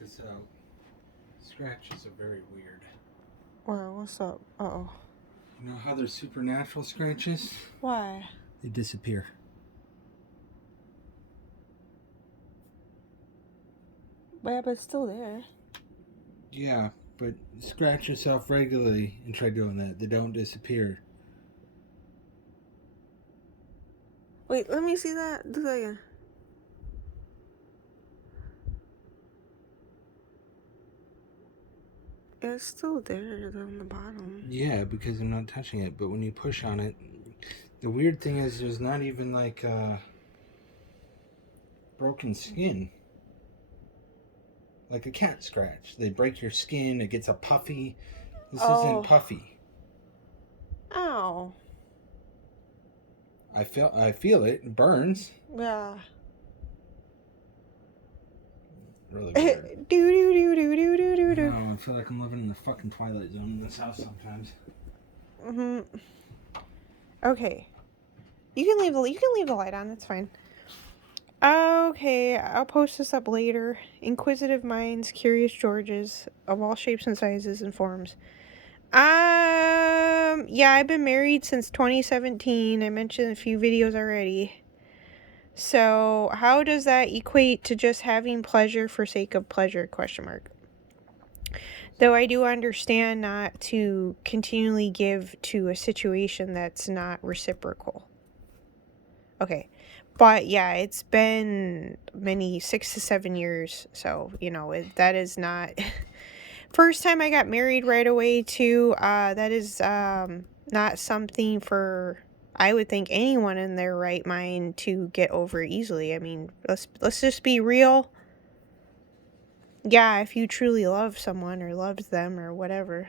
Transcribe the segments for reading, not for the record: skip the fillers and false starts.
this out. Scratches are very weird. Well, what's up? Uh-oh. You know how there's supernatural scratches? Why? They disappear. Yeah, but it's still there. Yeah, but scratch yourself regularly and try doing that. They don't disappear. Wait, let me see that. Do that again. It's still there on the bottom. Yeah, because I'm not touching it. But when you push on it, the weird thing is there's not even like broken skin. Like a cat scratch. They break your skin, it gets a puffy. This isn't puffy. Ow. I feel it burns. Yeah. Really weird. Do. I feel like I'm living in the fucking Twilight Zone in this house sometimes. Okay. You can leave the light on, it's fine. Okay, I'll post this up later. Inquisitive minds, curious Georges of all shapes and sizes and forms. Yeah, I've been married since 2017. I mentioned a few videos already. So, how does that equate to just having pleasure for sake of pleasure, ? Though I do understand not to continually give to a situation that's not reciprocal. Okay. But yeah, it's been 6 to 7 years. So, that is not first time I got married right away too. That is not something for, I would think, anyone in their right mind to get over easily. I mean, let's just be real. Yeah, if you truly love someone or loves them or whatever.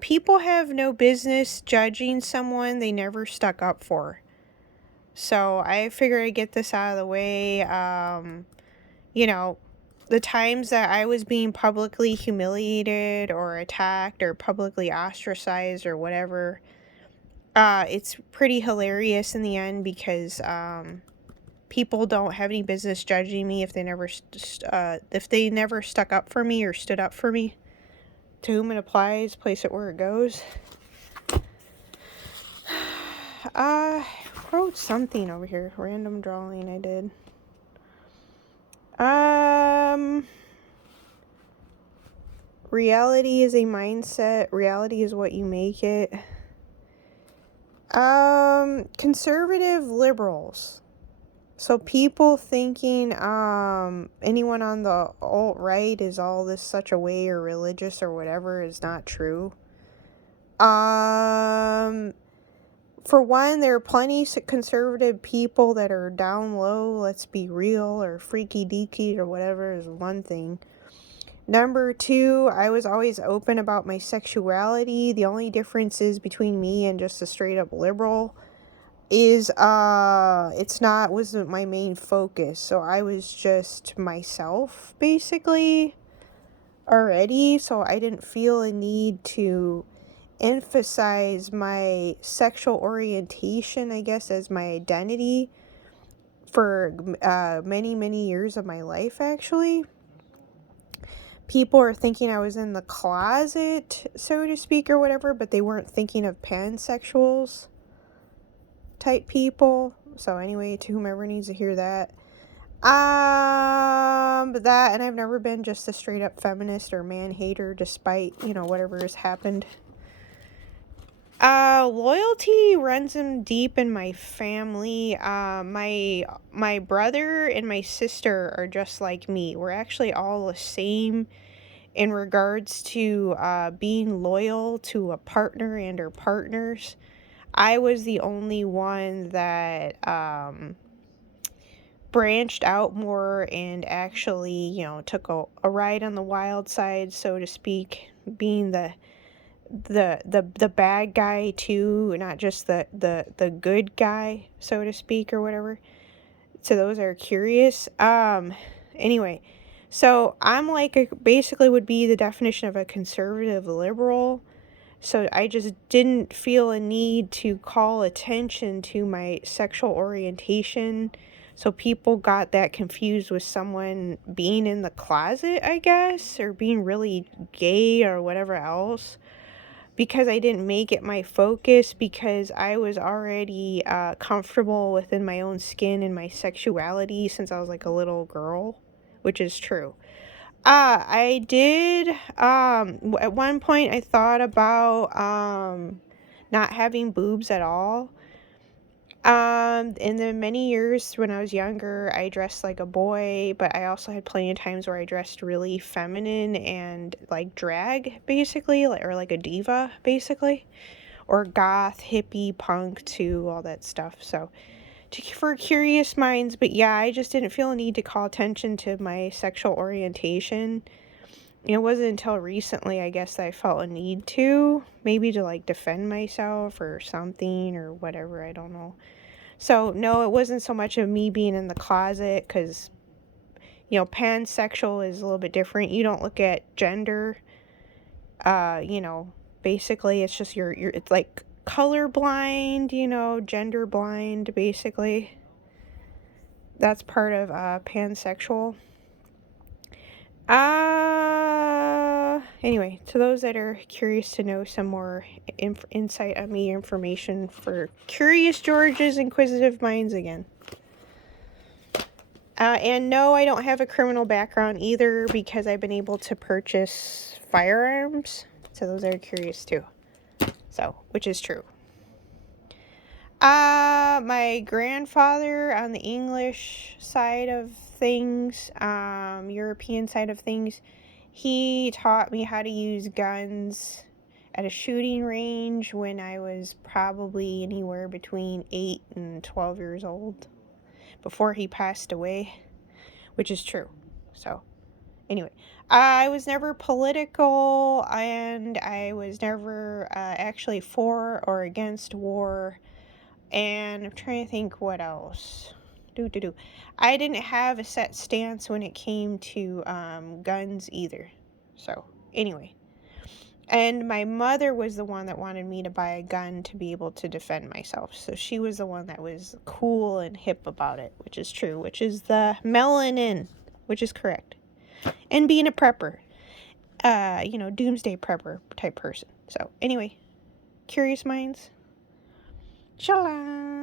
People have no business judging someone they never stuck up for. So I figured I'd get this out of the way. The times that I was being publicly humiliated or attacked or publicly ostracized or whatever, it's pretty hilarious in the end because people don't have any business judging me if they never stuck up for me or stood up for me. To whom it applies, place it where it goes. Wrote something over here. Random drawing I did. Reality is a mindset. Reality is what you make it. Conservative liberals. So people thinking anyone on the alt-right is all this such a way or religious or whatever is not true. For one, there are plenty of conservative people that are down low, let's be real, or freaky deaky or whatever is one thing. Number two, I was always open about my sexuality. The only differences between me and just a straight up liberal is wasn't my main focus. So I was just myself basically already, so I didn't feel a need to emphasize my sexual orientation, I guess, as my identity for many years of my life. Actually, people are thinking I was in the closet, so to speak, or whatever, but they weren't thinking of pansexuals type people. So anyway, to whomever needs to hear that. But that, and I've never been just a straight up feminist or man hater despite, whatever has happened. Loyalty runs in deep in my family. My brother and my sister are just like me. We're actually all the same in regards to being loyal to a partner and or partners. I was the only one that branched out more and actually, took a ride on the wild side, so to speak, being the bad guy too, not just the good guy, so to speak, or whatever. So those are curious. Anyway, so I'm basically would be the definition of a conservative liberal. So I just didn't feel a need to call attention to my sexual orientation So people got that confused with someone being in the closet, I guess, or being really gay or whatever else, because I didn't make it my focus, because I was already comfortable within my own skin and my sexuality since I was like a little girl, which is true. I did, at one point I thought about not having boobs at all. In the many years when I was younger, I dressed like a boy, but I also had plenty of times where I dressed really feminine and like drag, basically, or like a diva, basically, or goth, hippie, punk, too, all that stuff. So, for curious minds, but yeah, I just didn't feel a need to call attention to my sexual orientation. It wasn't until recently, I guess, that I felt a need to, maybe to like defend myself or something or whatever, I don't know. So, no, it wasn't so much of me being in the closet, because, pansexual is a little bit different. You don't look at gender. You know, basically, it's just it's like colorblind, gender blind, basically. That's part of pansexual. Anyway, to those that are curious to know some more insight on me, information for curious George's inquisitive minds again. And no, I don't have a criminal background either, because I've been able to purchase firearms. So those are curious too. So, which is true. My grandfather on the English side of things, European side of things, he taught me how to use guns at a shooting range when I was probably anywhere between 8 and 12 years old, before he passed away, which is true. So, anyway, I was never political, and I was never actually for or against war. And I'm trying to think what else. I didn't have a set stance when it came to guns either. So, anyway. And my mother was the one that wanted me to buy a gun to be able to defend myself. So she was the one that was cool and hip about it, which is true, which is the melanin, which is correct. And being a prepper, doomsday prepper type person. So, anyway, curious minds. Shalom.